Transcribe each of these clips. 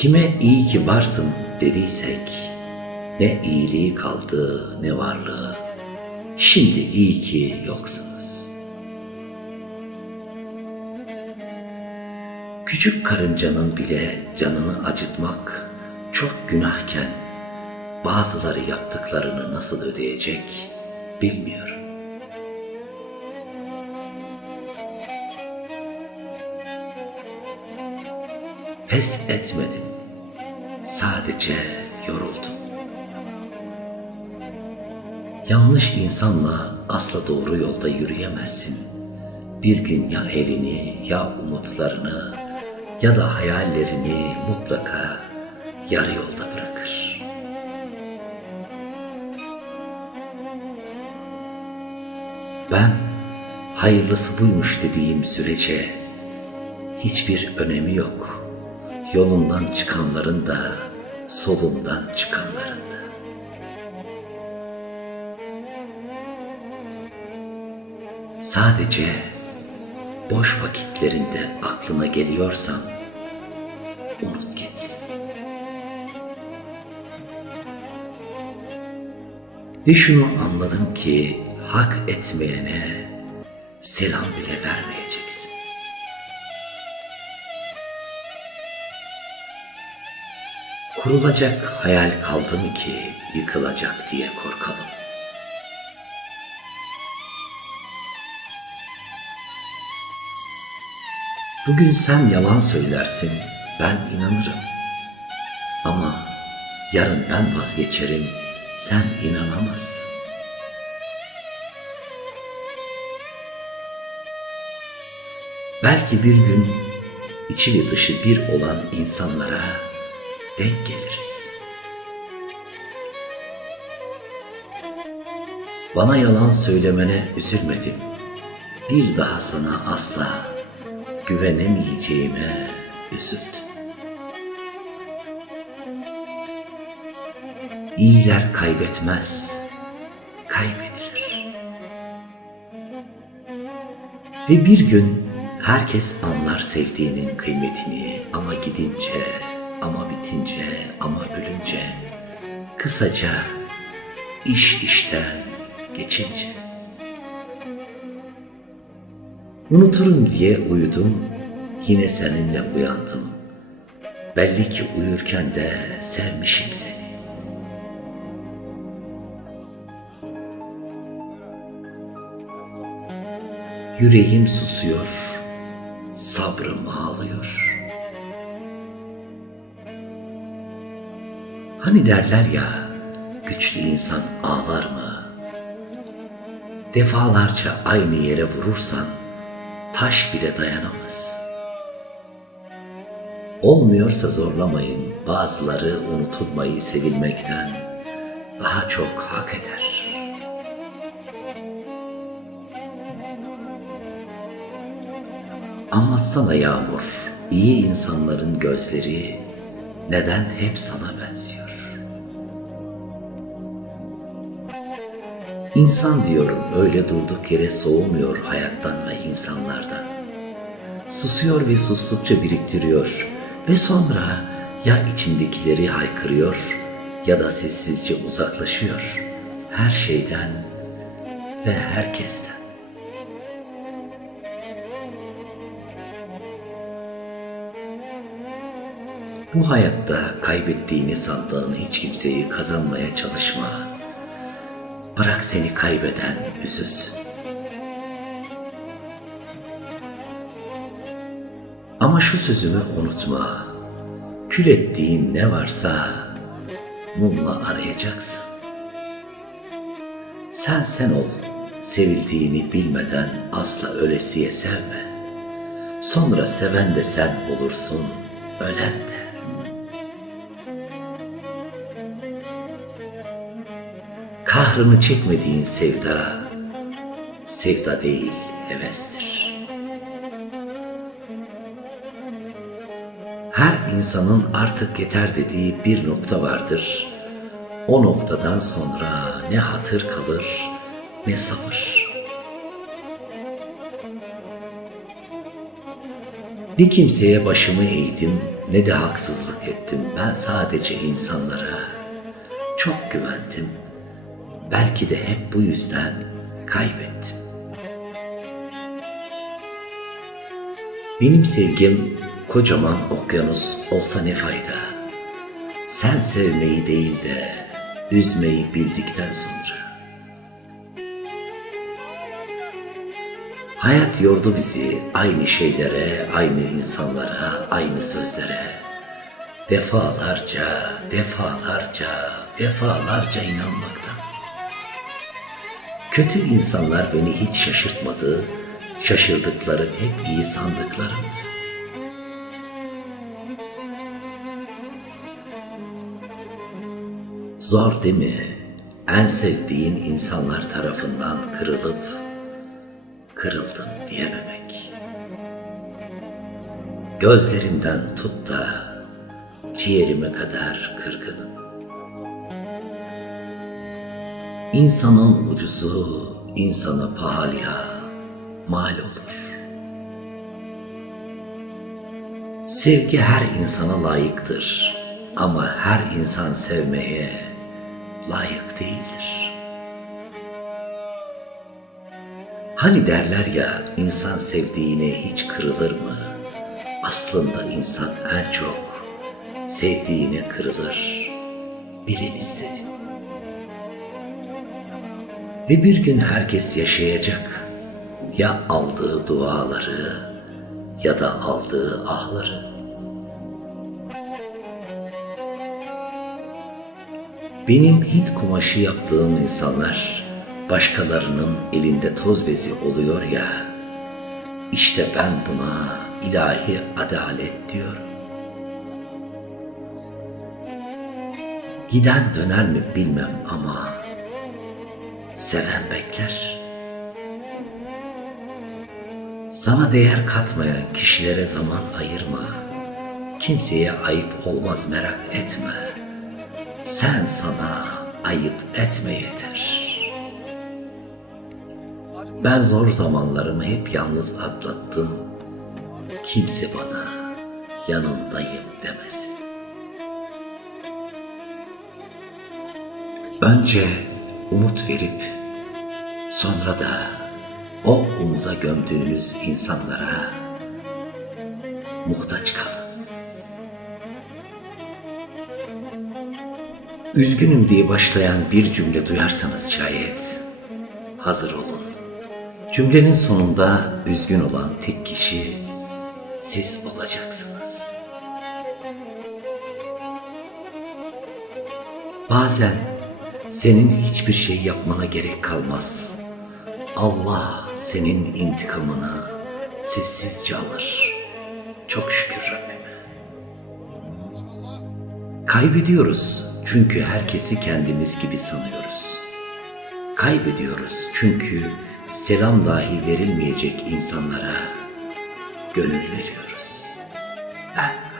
Kime iyi ki varsın dediysek, ne iyiliği kaldı ne varlığı. Şimdi iyi ki yoksunuz. Küçük karıncanın bile canını acıtmak çok günahken bazıları yaptıklarını nasıl ödeyecek bilmiyorum. Pes etmedim. Sadece yoruldum. Yanlış insanla asla doğru yolda yürüyemezsin. Bir gün ya elini ya umutlarını ya da hayallerini mutlaka yarı yolda bırakır. Ben hayırlısı buymuş dediğim sürece hiçbir önemi yok. Yolundan çıkanların da, solundan çıkanların da. Sadece boş vakitlerinde aklına geliyorsam unut gitsin. Ve şunu anladım ki hak etmeyene selam bile vermeyeceksin. Kurulacak hayal kaldı mı ki yıkılacak diye korkalım. Bugün sen yalan söylersin, ben inanırım. Ama yarın ben vazgeçerim, sen inanamazsın. Belki bir gün içi ve dışı bir olan insanlara denk geliriz. Bana yalan söylemene üzülmedim. Bir daha sana asla güvenemeyeceğime üzüldüm. İyiler kaybetmez, kaybedilir. Ve bir gün herkes anlar sevdiğinin kıymetini ama gidince, ama bitince, ama ölünce, kısaca iş işten geçince. Unuturum diye uyudum, yine seninle uyandım. Belli ki uyurken de sevmişim seni. Yüreğim susuyor, sabrım ağlıyor. Hani derler ya, güçlü insan ağlar mı? Defalarca aynı yere vurursan, taş bile dayanamaz. Olmuyorsa zorlamayın, bazıları unutulmayı sevilmekten daha çok hak eder. Anlatsana Yağmur, iyi insanların gözleri neden hep sana benziyor? İnsan diyorum öyle durduk yere soğumuyor hayattan ve insanlardan. Susuyor ve sustukça biriktiriyor ve sonra ya içindekileri haykırıyor ya da sessizce uzaklaşıyor her şeyden ve herkesten. Bu hayatta kaybettiğini sandığın hiç kimseyi kazanmaya çalışma. Bırak seni kaybeden üzülsün. Ama şu sözümü unutma. Kül ettiğin ne varsa mumla arayacaksın. Sen sen ol. Sevildiğini bilmeden asla ölesiye sevme. Sonra seven de sen olursun, ölen de. Kahrını çekmediğin sevda, sevda değil hevestir. Her insanın artık yeter dediği bir nokta vardır. O noktadan sonra ne hatır kalır ne sabır. Bir kimseye başımı eğdim ne de haksızlık ettim. Ben sadece insanlara çok güvendim. Belki de hep bu yüzden kaybettim. Benim sevgim kocaman okyanus olsa ne fayda? Sen sevmeyi değil de üzmeyi bildikten sonra. Hayat yordu bizi aynı şeylere, aynı insanlara, aynı sözlere. Defalarca, defalarca, defalarca inanmaktan. Kötü insanlar beni hiç şaşırtmadı, şaşırdıklarım hep iyi sandıklarımdı. Zor değil mi? En sevdiğin insanlar tarafından kırılıp kırıldım diyememek. Gözlerimden tut da ciğerime kadar kırgınım. İnsanın ucuzu insana pahalıya mal olur. Sevgi her insana layıktır ama her insan sevmeye layık değildir. Hani derler ya insan sevdiğine hiç kırılır mı? Aslında insan en çok sevdiğine kırılır. Bilin istedim. Ve bir gün herkes yaşayacak ya aldığı duaları ya da aldığı ahları. Benim Hint kumaşı yaptığım insanlar başkalarının elinde toz bezi oluyor ya. İşte ben buna ilahi adalet diyorum. Giden döner mi bilmem ama seven bekler. Sana değer katmayan kişilere zaman ayırma. Kimseye ayıp olmaz merak etme. Sen sana ayıp etme yeter. Ben zor zamanlarımı hep yalnız atlattım. Kimse bana yanındayım demesin. Önce umut verip sonra da o umuda gömdüğünüz insanlara muhtaç kalın. Üzgünüm diye başlayan bir cümle duyarsanız şayet hazır olun. Cümlenin sonunda üzgün olan tek kişi siz olacaksınız. Bazen senin hiçbir şey yapmana gerek kalmaz. Allah senin intikamını sessizce alır. Çok şükür Rabbime. Kaybediyoruz çünkü herkesi kendimiz gibi sanıyoruz. Kaybediyoruz çünkü selam dahi verilmeyecek insanlara gönül veriyoruz. Ben.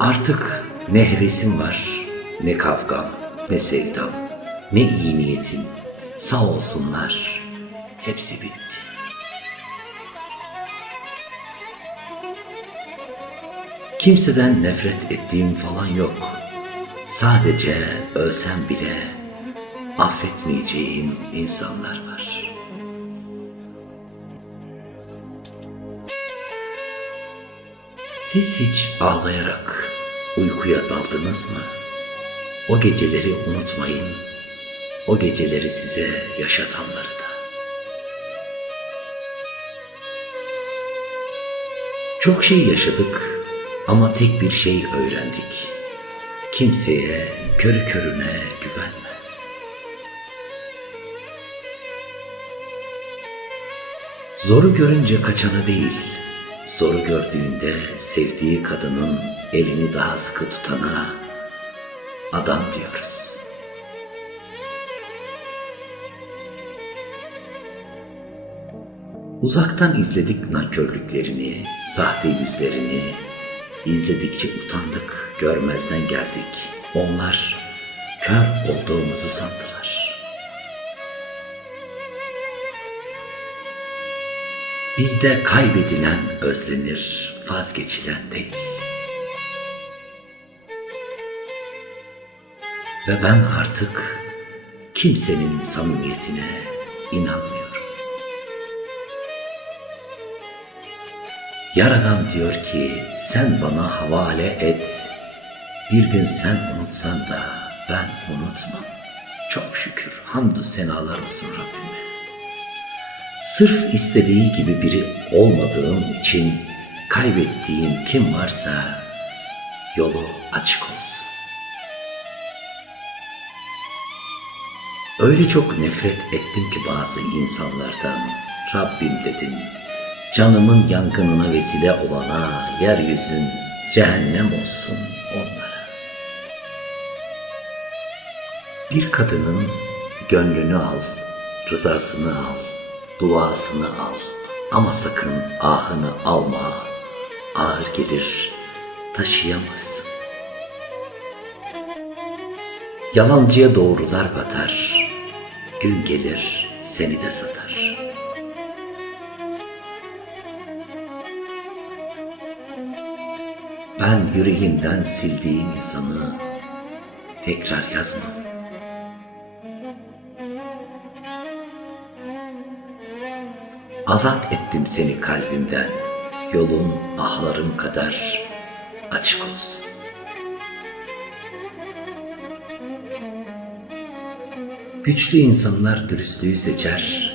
Artık ne hevesim var, ne kavgam, ne sevdam, ne iyi niyetim. Sağ olsunlar, hepsi bitti. Kimseden nefret ettiğim falan yok. Sadece ölsem bile affetmeyeceğim insanlar var. Siz hiç ağlayarak uykuya daldınız mı? O geceleri unutmayın. O geceleri size yaşatanları da. Çok şey yaşadık ama tek bir şey öğrendik. Kimseye körü körüne güvenme. Zoru görünce kaçana değil, zoru gördüğünde sevdiği kadının elini daha sıkı tutana adam diyoruz. Uzaktan izledik nankörlüklerini, sahte yüzlerini, izledikçe utandık, görmezden geldik. Onlar kör olduğumuzu sandılar. Bizde kaybedilen özlenir, vazgeçilen değil. Ve ben artık kimsenin samimiyetine inanmıyorum. Yaradan diyor ki sen bana havale et. Bir gün sen unutsan da ben unutmam. Çok şükür hamdü senalar olsun Rabbime. Sırf istediği gibi biri olmadığım için kaybettiğim kim varsa yolu açık olsun. Öyle çok nefret ettim ki bazı insanlardan. Rabbim dedim, canımın yangınına vesile olana yeryüzün cehennem olsun onlara. Bir kadının gönlünü al, rızasını al, duasını al. Ama sakın ahını alma, ağır gelir, taşıyamazsın. Yalancıya doğrular batar, gün gelir seni de satar. Ben yüreğimden sildiğim insanı tekrar yazmam. Azat ettim seni kalbimden, yolun ahlarım kadar açık olsun. Güçlü insanlar dürüstlüğü seçer,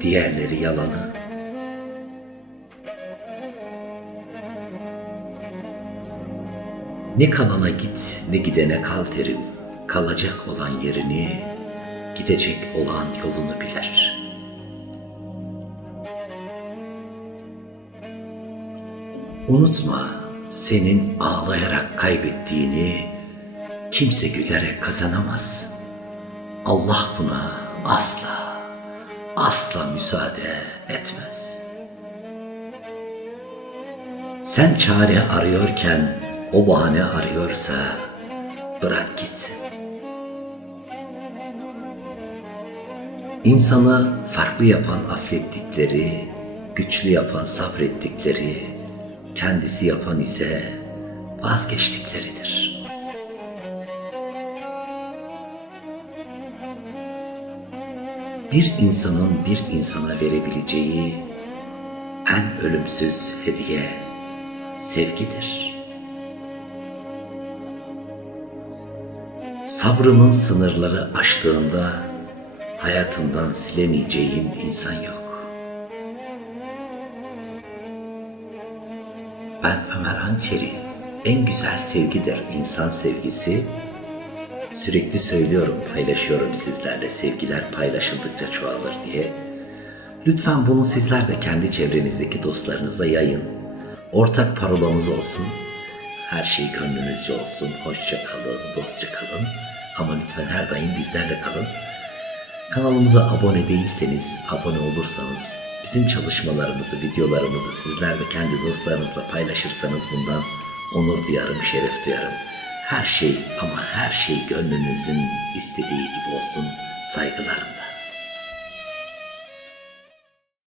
diğerleri yalanı. Ne kalana git, ne gidene kal derim. Kalacak olan yerini, gidecek olan yolunu bilir. Unutma, senin ağlayarak kaybettiğini kimse gülerek kazanamaz. Allah buna asla, asla müsaade etmez. Sen çare arıyorken o bahane arıyorsa bırak gitsin. İnsanı farklı yapan affettikleri, güçlü yapan sabrettikleri, kendisi yapan ise vazgeçtikleridir. Bir insanın bir insana verebileceği en ölümsüz hediye sevgidir. Sabrımın sınırları aştığında hayatımdan silemeyeceğim insan yok. Ben Ömer Hançeri. En güzel sevgidir insan sevgisi. Sürekli söylüyorum, paylaşıyorum sizlerle. Sevgiler paylaşıldıkça çoğalır diye. Lütfen bunu sizler de kendi çevrenizdeki dostlarınıza yayın. Ortak parolamız olsun. Her şey gönlünüzce olsun. Hoşça kalın, dostça kalın. Ama lütfen her daim bizlerle kalın. Kanalımıza abone değilseniz, abone olursanız, bizim çalışmalarımızı, videolarımızı sizler de kendi dostlarınızla paylaşırsanız bundan onur duyarım, şeref duyarım. Her şey ama her şey gönlünüzün istediği gibi olsun saygılarımla.